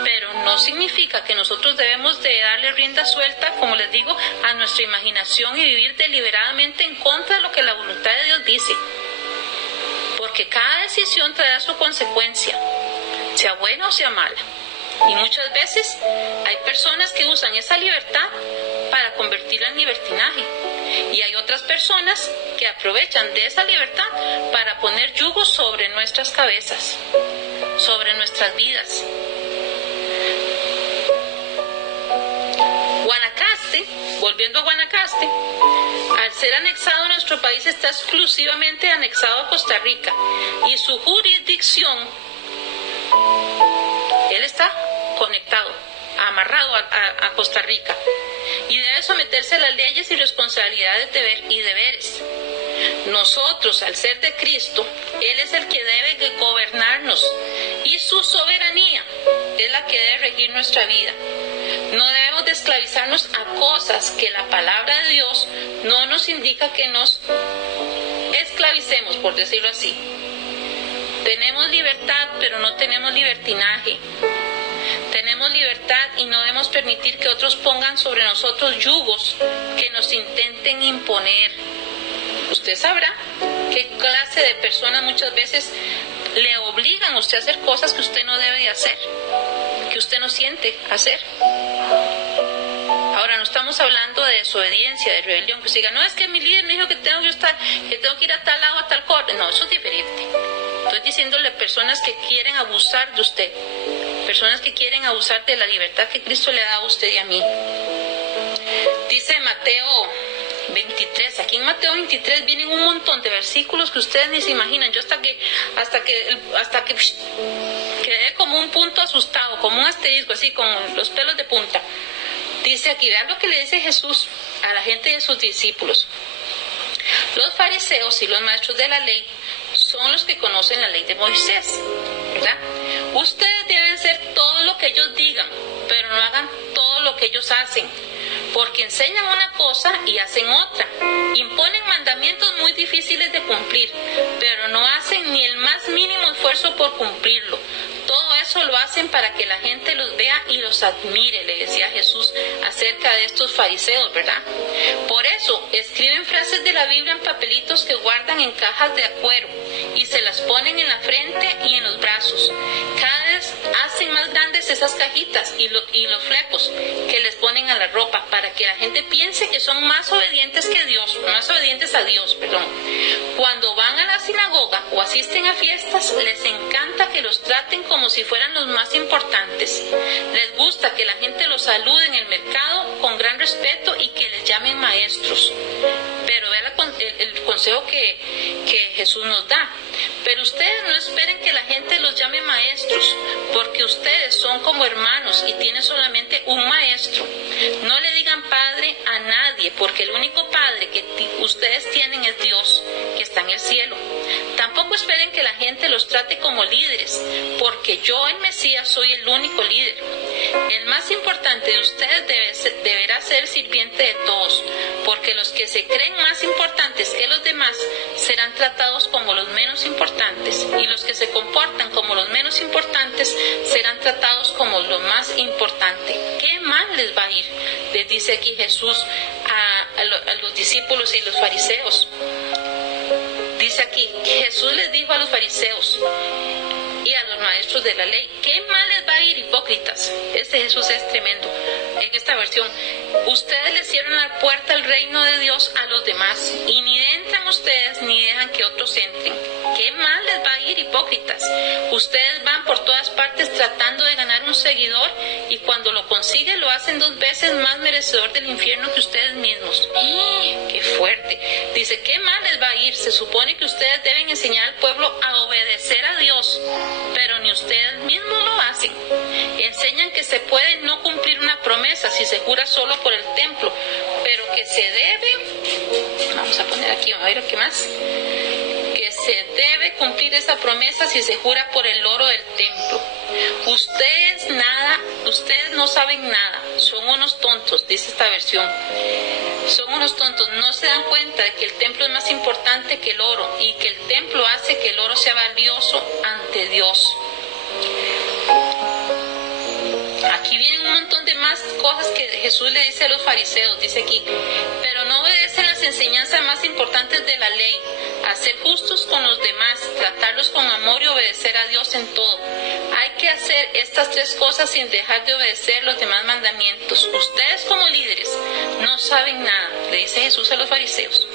pero no significa que nosotros debemos de darle rienda suelta, como les digo, a nuestra imaginación y vivir deliberadamente en contra de lo que la voluntad de Dios dice, porque cada decisión traerá su consecuencia, sea buena o sea mala. Y muchas veces hay personas que usan esa libertad para convertirla en libertinaje, y hay otras personas que aprovechan de esa libertad para poner yugo sobre nuestras cabezas, sobre nuestras vidas. Guanacaste, volviendo a Guanacaste, al ser anexado a nuestro país, está exclusivamente anexado a Costa Rica, y su jurisdicción, él está conectado, amarrado a Costa Rica, y debe someterse a las leyes y responsabilidades y deberes. Nosotros, al ser de Cristo, Él es el que debe gobernarnos, y su soberanía es la que debe regir nuestra vida. No debemos de esclavizarnos a cosas que la palabra de Dios no nos indica que nos esclavicemos, por decirlo así. Tenemos libertad, pero no tenemos libertinaje. Tenemos libertad y no debemos permitir que otros pongan sobre nosotros yugos que nos intenten imponer. Usted sabrá qué clase de personas muchas veces le obligan a usted a hacer cosas que usted no debe de hacer, que usted no siente hacer. Ahora, no estamos hablando de desobediencia, de rebelión, que usted diga, no, es que mi líder me dijo que tengo que ir a tal lado, a tal corte. No, eso es diferente. Estoy diciéndole a personas que quieren abusar de usted, personas que quieren abusar de la libertad que Cristo le da a usted y a mí. Dice Mateo 23, aquí en Mateo 23 vienen un montón de versículos que ustedes ni se imaginan. Yo hasta que quedé como un punto asustado, como un asterisco, así con los pelos de punta. Dice aquí, vean lo que le dice Jesús a la gente de sus discípulos. Los fariseos y los maestros de la ley son los que conocen la ley de Moisés, ¿verdad? Ustedes deben hacer todo lo que ellos digan, pero no hagan todo lo que ellos hacen, porque enseñan una cosa y hacen otra. Imponen mandamientos muy difíciles de cumplir, pero no hacen ni el más mínimo esfuerzo por cumplirlo. Todo eso lo hacen para que la gente los vea y los admire, le decía Jesús acerca de estos fariseos, ¿verdad? Por eso escriben frases de la Biblia en papelitos que guardan en cajas de cuero y se las ponen en la frente y en los brazos. Cada vez hacen más grandes esas cajitas y los flecos que les ponen ponen a la ropa para que la gente piense que son más obedientes que Dios, más obedientes a Dios, perdón. Cuando van a la sinagoga o asisten a fiestas, les encanta que los traten como si fueran los más importantes. Les gusta que la gente los salude en el mercado con gran respeto y que les llamen maestros. Pero vea el consejo que Jesús nos da. Pero ustedes no esperen que la gente los llame maestros, porque ustedes son como hermanos y tienen solamente un maestro. No le digan padre a nadie, porque el único padre que ustedes tienen es Dios, que está en el cielo. Tampoco esperen que la gente los trate como líderes, porque yo, el Mesías, soy el único líder. El más importante de ustedes deberá ser sirviente de todos, porque los que se creen más importantes que los demás serán tratados como los menos importantes, y los que se comportan como los menos importantes serán tratados como lo más importante. ¿Qué mal les va a ir? Les dice aquí Jesús a los discípulos y los fariseos. Dice aquí, Jesús les dijo a los fariseos y a los maestros de la ley: ¿qué mal les va a ir, hipócritas? Este Jesús es tremendo. En esta versión, ustedes le cierran la puerta al reino de Dios a los demás, y ni entran ustedes ni dejan que otros entren. ¿Qué mal les va a ir, hipócritas? Ustedes van por todas partes tratando de ganar un seguidor, y cuando lo consiguen lo hacen 2 veces más merecedor del infierno que ustedes mismos. ¡Qué fuerte! Dice, ¿qué mal les va a ir? Se supone que ustedes deben enseñar al pueblo a obedecer a Dios, pero ni ustedes mismos lo hacen. Enseñan que se puede no cumplir una promesa si se jura solo por el templo, pero que se debe, vamos a poner aquí, a ver qué más, que se debe cumplir esa promesa si se jura por el oro del templo. Ustedes no saben nada, son unos tontos, dice esta versión. Son unos tontos, no se dan cuenta de que el templo es más importante que el oro, y que el templo hace que el oro sea valioso ante Dios. Aquí vienen un montón de más cosas que Jesús le dice a los fariseos. Dice aquí, pero no obedecen las enseñanzas más importantes de la ley: a ser justos con los demás, tratarlos con amor y obedecer a Dios en todo. Hay que hacer estas 3 cosas sin dejar de obedecer los demás mandamientos. Ustedes, como líderes, no saben nada, le dice Jesús a los fariseos.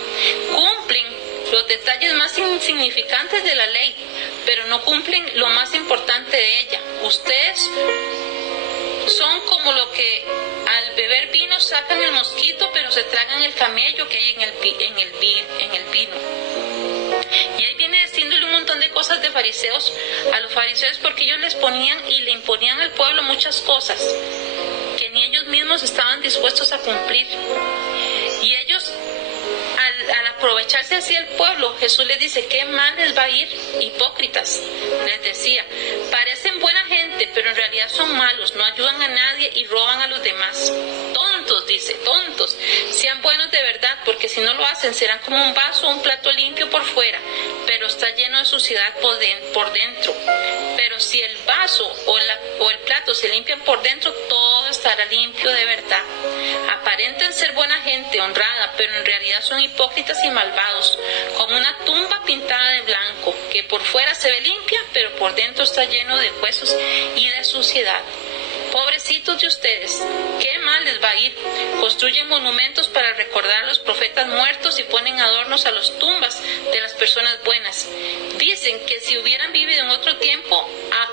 Cumplen los detalles más insignificantes de la ley, pero no cumplen lo más importante de ella. Ustedes son como lo que al beber vino sacan el mosquito, pero se tragan el camello que hay en el vino. Y ahí viene diciéndole un montón de cosas de fariseos a los fariseos, porque ellos les ponían y le imponían al pueblo muchas cosas que ni ellos mismos estaban dispuestos a cumplir. Y ellos, al aprovecharse así del pueblo, Jesús les dice, ¿qué mal les va a ir, hipócritas? Les decía, parecen buena gente, pero en realidad son malos, no ayudan a nadie y roban a los demás. Tontos, dice, tontos. Sean buenos de verdad, porque si no lo hacen serán como un vaso o un plato limpio por fuera, pero está lleno de suciedad por dentro. Pero si el vaso o el plato se limpian por dentro, todo estará limpio de verdad. Aparentan ser buena gente, honrada, pero en realidad son hipócritas y malvados, como una tumba pintada de blanco, que por fuera se ve limpia, pero por dentro está lleno de huesos y de suciedad. Pobrecitos de ustedes, ¿qué mal les va a ir? Construyen monumentos para recordar a los profetas muertos y ponen adornos a las tumbas de las personas buenas. Dicen que si hubieran vivido en otro tiempo,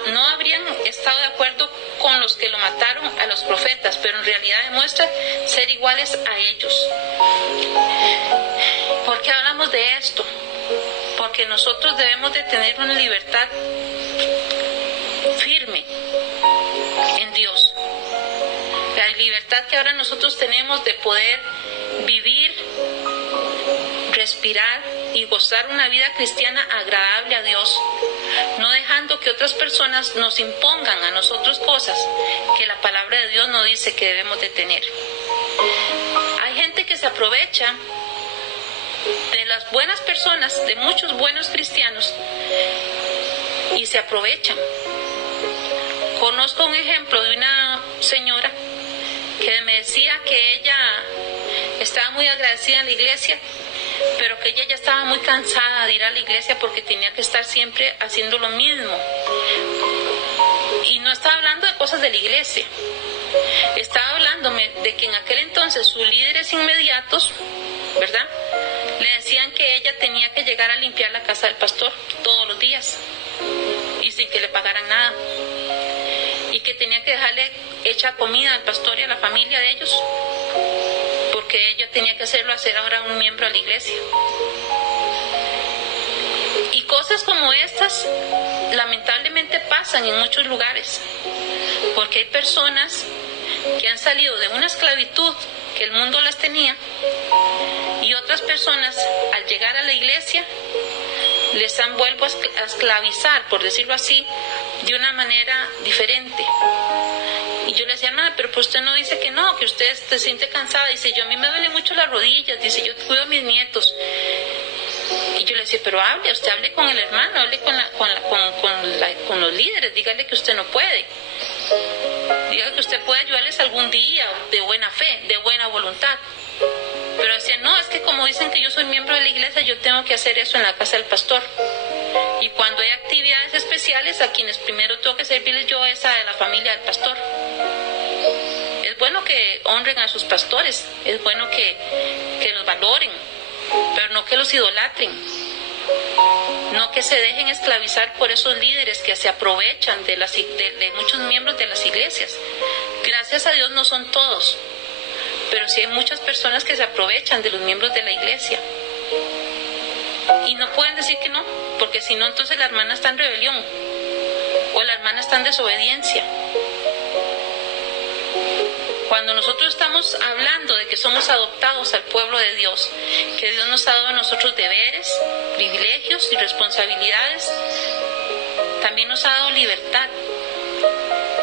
no habrían estado de acuerdo con los que lo mataron a los profetas, pero en realidad demuestran ser iguales a ellos. ¿Por qué hablamos de esto? Porque nosotros debemos de tener una libertad firme en Dios. La libertad que ahora nosotros tenemos de poder vivir, respirar y gozar una vida cristiana agradable a Dios, no dejando que otras personas nos impongan a nosotros cosas que la palabra de Dios nos dice que debemos de tener. Hay gente que se aprovecha de las buenas personas, de muchos buenos cristianos, y se aprovechan. Conozco un ejemplo de una señora que me decía que ella estaba muy agradecida en la iglesia, pero que ella ya estaba muy cansada de ir a la iglesia porque tenía que estar siempre haciendo lo mismo. Y no estaba hablando de cosas de la iglesia, estaba hablando contándome de que en aquel entonces sus líderes inmediatos, ¿verdad?, le decían que ella tenía que llegar a limpiar la casa del pastor todos los días y sin que le pagaran nada, y que tenía que dejarle hecha comida al pastor y a la familia de ellos, porque ella tenía que hacer ahora un miembro de la iglesia. Y cosas como estas lamentablemente pasan en muchos lugares, porque hay personas que han salido de una esclavitud que el mundo las tenía, y otras personas al llegar a la iglesia les han vuelto a esclavizar, por decirlo así, de una manera diferente. Y yo le decía, hermana, pero pues usted no dice que no, que usted se siente cansada. Dice, a mí me duelen mucho las rodillas, dice, yo cuido a mis nietos. Y yo le decía, pero hable con el hermano, hable con los líderes, dígale que usted no puede. Dígale que usted puede ayudarles algún día, de buena fe, de buena voluntad. Pero decía, no, es que como dicen que yo soy miembro de la iglesia, yo tengo que hacer eso en la casa del pastor. Y cuando hay actividades especiales, a quienes primero tengo que servirles yo es a la familia del pastor. Es bueno que honren a sus pastores, es bueno que los valoren, pero no que los idolatren, no que se dejen esclavizar por esos líderes que se aprovechan de muchos miembros de las iglesias. Gracias a Dios no son todos, pero sí hay muchas personas que se aprovechan de los miembros de la iglesia. Y no pueden decir que no, porque si no, entonces la hermana está en rebelión o la hermana está en desobediencia. Cuando nosotros estamos hablando de que somos adoptados al pueblo de Dios, que Dios nos ha dado a nosotros deberes, privilegios y responsabilidades, también nos ha dado libertad.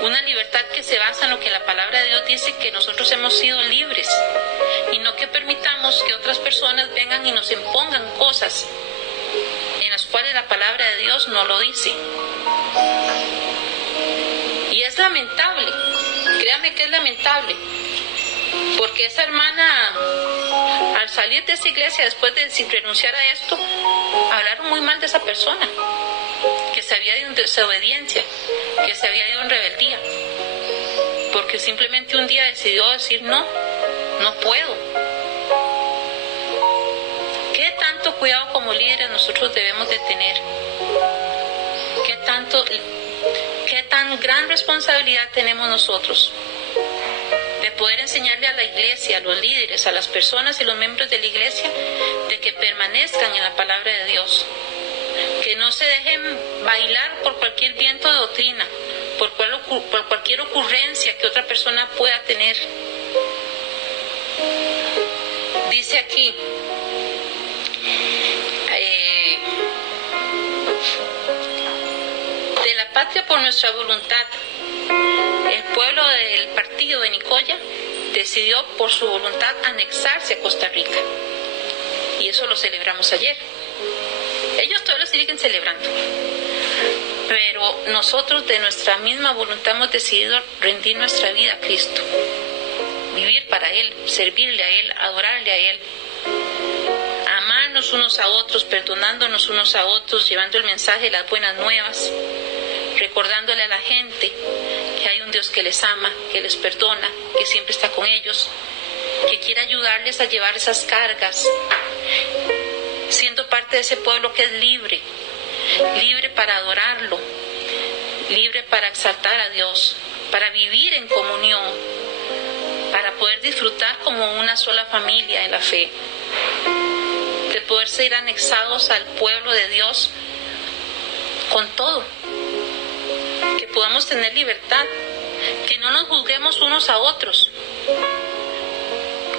Una libertad que se basa en lo que la palabra de Dios dice, que nosotros hemos sido libres, y no que permitamos que otras personas vengan y nos impongan cosas en las cuales la palabra de Dios no lo dice. Y es lamentable, créame que es lamentable, porque esa hermana, al salir de esa iglesia, después de renunciar a esto, hablaron muy mal de esa persona, que se había ido en desobediencia, que se había ido en rebeldía, porque simplemente un día decidió decir, no puedo. ¿Qué tanto cuidado como líderes nosotros debemos de tener? ¿Qué tan gran responsabilidad tenemos nosotros de poder enseñarle a la iglesia, a los líderes, a las personas y los miembros de la iglesia, de que permanezcan en la palabra de Dios? Que no se dejen bailar por cualquier viento de doctrina, por cualquier ocurrencia que otra persona pueda tener. Dice aquí, de la patria por nuestra voluntad, el pueblo del partido de Nicoya decidió por su voluntad anexarse a Costa Rica. Y eso lo celebramos ayer. Ellos todos lo siguen celebrando. Pero nosotros de nuestra misma voluntad hemos decidido rendir nuestra vida a Cristo. Vivir para Él, servirle a Él, adorarle a Él. Amarnos unos a otros, perdonándonos unos a otros, llevando el mensaje de las buenas nuevas. Recordándole a la gente que hay un Dios que les ama, que les perdona, que siempre está con ellos, que quiere ayudarles a llevar esas cargas, siendo parte de ese pueblo que es libre para adorarlo, libre para exaltar a Dios, para vivir en comunión, para poder disfrutar como una sola familia en la fe, de poder ser anexados al pueblo de Dios con todo, que podamos tener libertad, que no nos juzguemos unos a otros,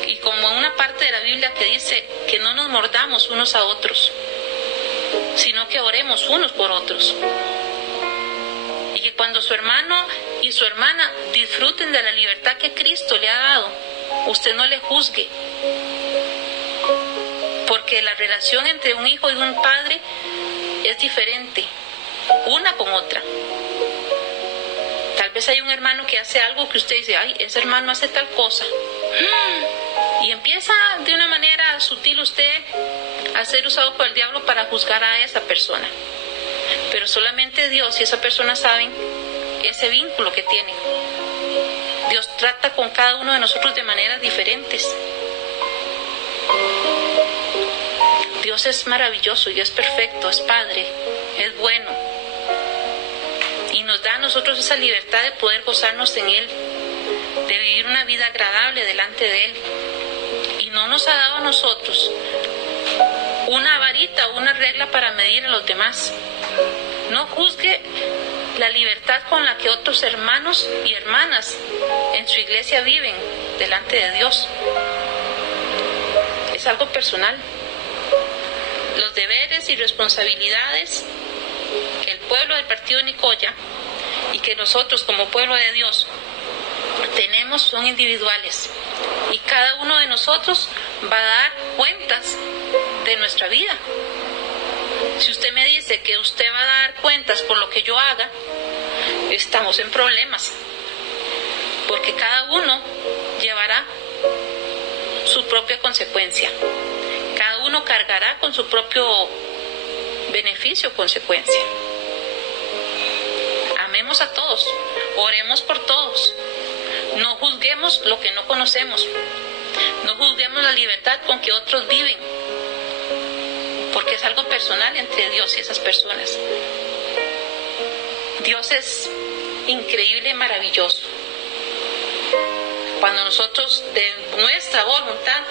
y como en una parte de la Biblia que dice que no nos mordamos unos a otros, sino que oremos unos por otros, y que cuando su hermano y su hermana disfruten de la libertad que Cristo le ha dado, usted no le juzgue, porque la relación entre un hijo y un padre es diferente una con otra. Tal vez hay un hermano que hace algo que usted dice, ay, ese hermano hace tal cosa, y empieza de una manera sutil usted a ser usado por el diablo para juzgar a esa persona. Pero solamente Dios y esa persona saben ese vínculo que tienen Dios trata con cada uno de nosotros de maneras diferentes. Dios es maravilloso y es perfecto, es Padre, es bueno. Y nos da a nosotros esa libertad de poder gozarnos en Él, de vivir una vida agradable delante de Él. Y no nos ha dado a nosotros una varita o una regla para medir a los demás. No juzgue la libertad con la que otros hermanos y hermanas en su iglesia viven delante de Dios. Es algo personal. Los deberes y responsabilidades que el pueblo del partido de Nicoya y que nosotros como pueblo de Dios tenemos son individuales, y cada uno de nosotros va a dar cuentas de nuestra vida. Si usted me dice que usted va a dar cuentas por lo que yo haga, estamos en problemas, porque cada uno llevará su propia consecuencia, cada uno cargará con su propio beneficio o consecuencia. Amemos a todos, oremos por todos, no juzguemos lo que no conocemos, no juzguemos la libertad con que otros viven, porque es algo personal entre Dios y esas personas. Dios es increíble y maravilloso. Cuando nosotros de nuestra voluntad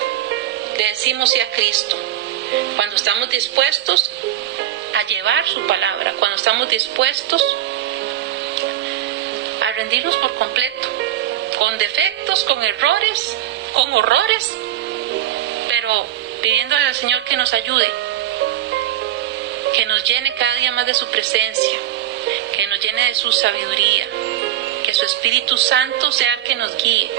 le decimos sí a Cristo, cuando estamos dispuestos a llevar su palabra, cuando estamos dispuestos a rendirnos por completo, con defectos, con errores, con horrores, pero pidiéndole al Señor que nos ayude, que nos llene cada día más de su presencia, que nos llene de su sabiduría, que su Espíritu Santo sea el que nos guíe,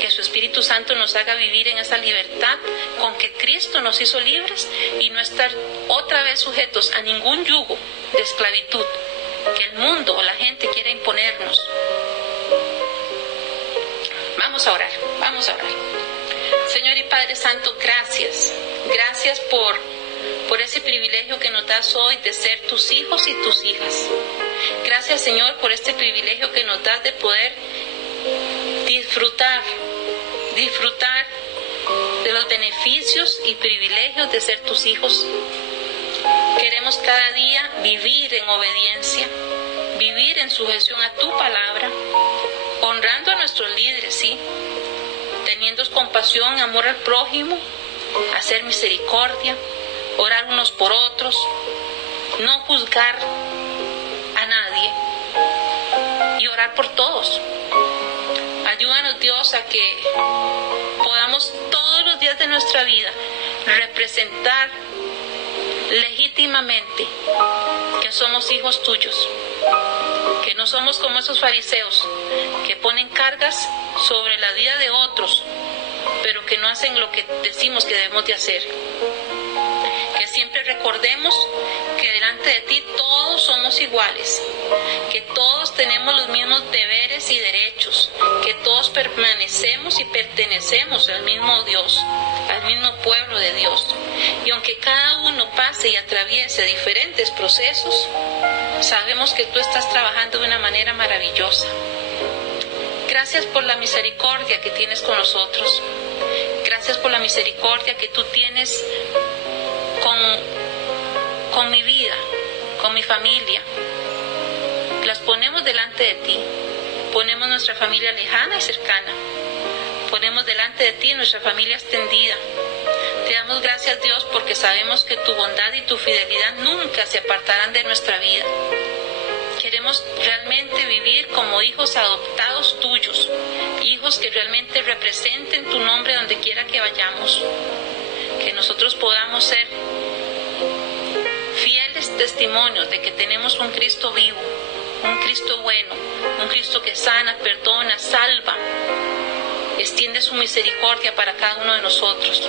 que su Espíritu Santo nos haga vivir en esa libertad con que Cristo nos hizo libres y no estar otra vez sujetos a ningún yugo de esclavitud que el mundo o la gente quiera imponernos. Vamos a orar. Señor y Padre Santo, gracias por ese privilegio que nos das hoy de ser tus hijos y tus hijas. Gracias, Señor, por este privilegio que nos das de poder disfrutar de los beneficios y privilegios de ser tus hijos. Queremos cada día vivir en obediencia, vivir en sujeción a tu palabra, honrando a nuestros líderes, sí, teniendo compasión, amor al prójimo, hacer misericordia, orar unos por otros, no juzgar a nadie y orar por todos. Ayúdanos, Dios, a que podamos todos los días de nuestra vida representar legítimamente que somos hijos tuyos, que no somos como esos fariseos que ponen cargas sobre la vida de otros, pero que no hacen lo que decimos que debemos de hacer. Que siempre recordemos que delante de ti todos somos iguales, que todos tenemos los mismos deberes y derechos, que todos permanecemos y pertenecemos al mismo Dios, al mismo pueblo de Dios. Y aunque cada uno pase y atraviese diferentes procesos, sabemos que tú estás trabajando de una manera maravillosa. Gracias por la misericordia que tienes con nosotros. Gracias por la misericordia que tú tienes con mi vida, con mi familia. Las ponemos delante de ti. Ponemos nuestra familia lejana y cercana. Ponemos delante de ti nuestra familia extendida. Te damos gracias, Dios, porque sabemos que tu bondad y tu fidelidad nunca se apartarán de nuestra vida. Queremos realmente vivir como hijos adoptados tuyos, hijos que realmente representen tu nombre donde quiera que vayamos. Que nosotros podamos ser fieles testimonios de que tenemos un Cristo vivo, un Cristo bueno, un Cristo que sana, perdona, salva, extiende su misericordia para cada uno de nosotros.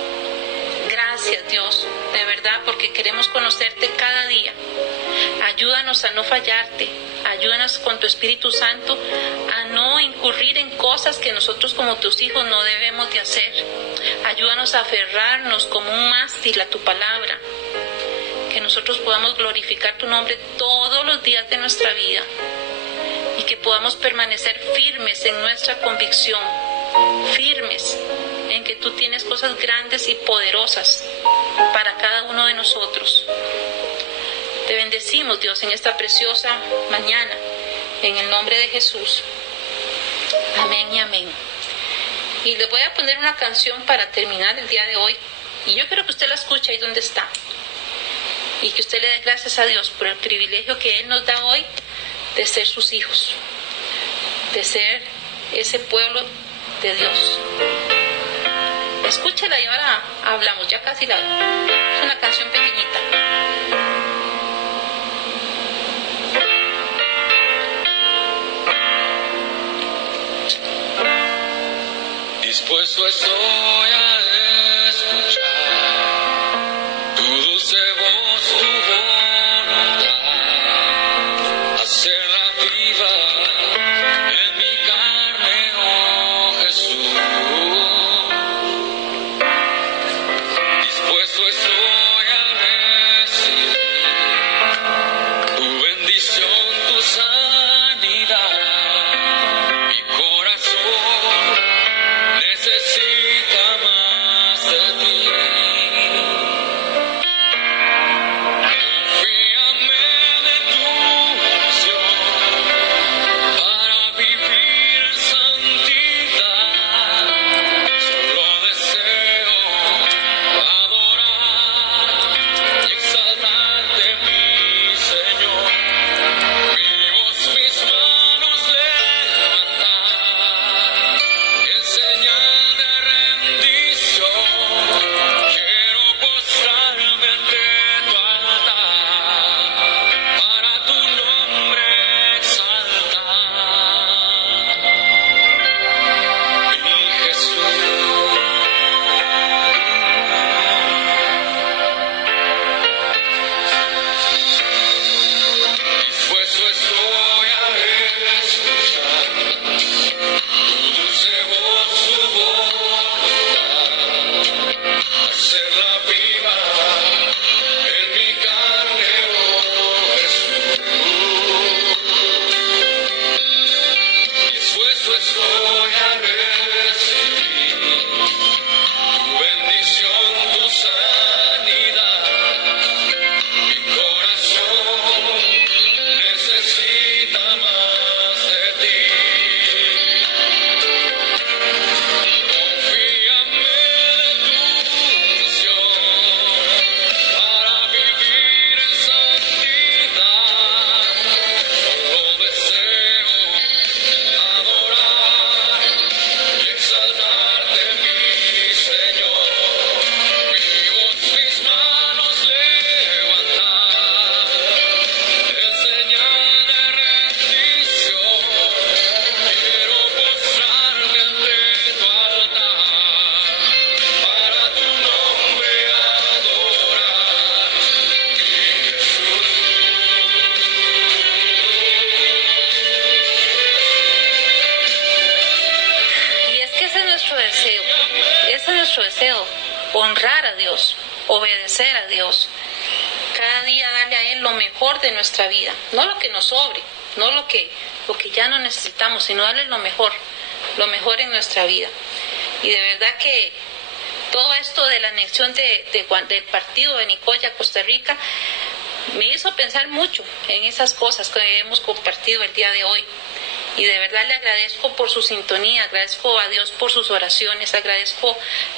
Gracias, Dios, de verdad, porque queremos conocerte cada día. Ayúdanos a no fallarte, ayúdanos con tu Espíritu Santo a no incurrir en cosas que nosotros como tus hijos no debemos de hacer. Ayúdanos a aferrarnos como un mástil a tu palabra, que nosotros podamos glorificar tu nombre todos los días de nuestra vida, y que podamos permanecer firmes en nuestra convicción, firmes en que tú tienes cosas grandes y poderosas para cada uno de nosotros. Te bendecimos, Dios, en esta preciosa mañana, en el nombre de Jesús. Amén y amén. Y les voy a poner una canción para terminar el día de hoy, y yo quiero que usted la escuche ahí donde está, y que usted le dé gracias a Dios por el privilegio que Él nos da hoy de ser sus hijos, de ser ese pueblo de Dios. Escúchela y ahora hablamos, ya casi la... Es una canción pequeñita. Dispuesto estoy a escuchar tu dulce voz, tu voluntad, hacerla viva en mi carne, oh Jesús. Dispuesto estoy a recibir tu bendición, tu sanidad. Mi corazón necesita más de ti. Confíame de tu unción para vivir en santidad. Solo deseo adorar y exaltarte, mi Señor. Mi voz, mis manos levantar en señal de rendición. Quiero postrarme ante tu altar para tu nombre exaltar. Mi Jesús. Dispuesto estoy a escuchar tu dulce voz, tu voluntad, hacerla viva en mi carne, oh Jesús. Dispuesto estoy a recibir tu bendición, tu sanidad. Mi corazón necesita más de ti. Confíame de tu unción para vivir en santidad. Solo deseo adorar y exaltarte, mi Señor. Mi voz, mis manos levantar en señal de rendición. Quiero postrarme ante tu altar para tu nombre adorar, mi Jesús. Y es que ese es nuestro deseo, honrar a Dios, obedecer a Dios, cada día darle a Él lo mejor de nuestra vida, no lo que nos sobre, no lo que ya no necesitamos, sino darle lo mejor en nuestra vida. Y de verdad que todo esto de la anexión del partido de Nicoya, Costa Rica, me hizo pensar mucho en esas cosas que hemos compartido el día de hoy. Y de verdad le agradezco por su sintonía, agradezco a Dios por sus oraciones, agradezco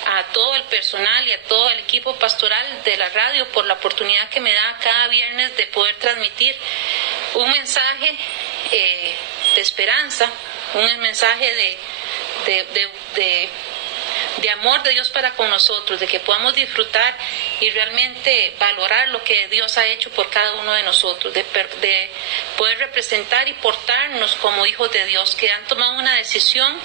a todo el personal y a todo el equipo pastoral de la radio por la oportunidad que me da cada viernes de poder transmitir un mensaje de esperanza, un mensaje de amor de Dios para con nosotros, de que podamos disfrutar y realmente valorar lo que Dios ha hecho por cada uno de nosotros, de poder representar y portarnos como hijos de Dios que han tomado una decisión